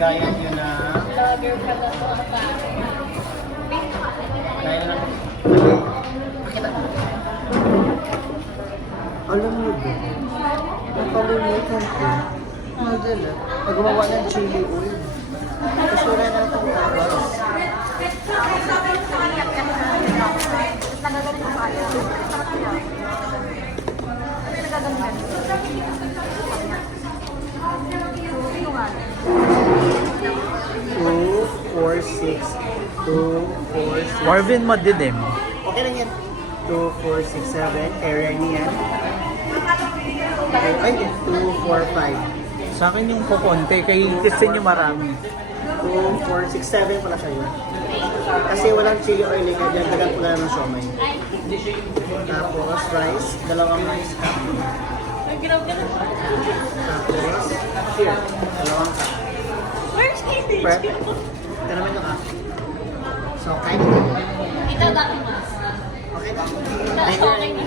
Gaya nyo na. Vlogger ka na po. Gaya na. Pakita mo. Alam mo ba? Nakalimutan ko. Madala. Nagawa ng chili oil. Tapos wala na itong tawas. Nagagaling ko kaya. Nagagaling ko nga. 2, 4, 6. 2, 4, 6. Marvin madilim. Okay lang yan. 2, 4, 6, 7. Area niya yan. Ay, 2, 4, 5. Sa akin yung kukonte, kay gusto nyo marami. 2, 4, 6, 7 pala siya yun. Kasi walang chili oil nga dyan, dagan ko na ng siomay. Tapos rice, dalawang rice cup. Tapos, here, dalawang cup. Where's Katie? Perfect. Ito naman yung cup. So, kain ito. Ito dati mas. Okay na. Thank you.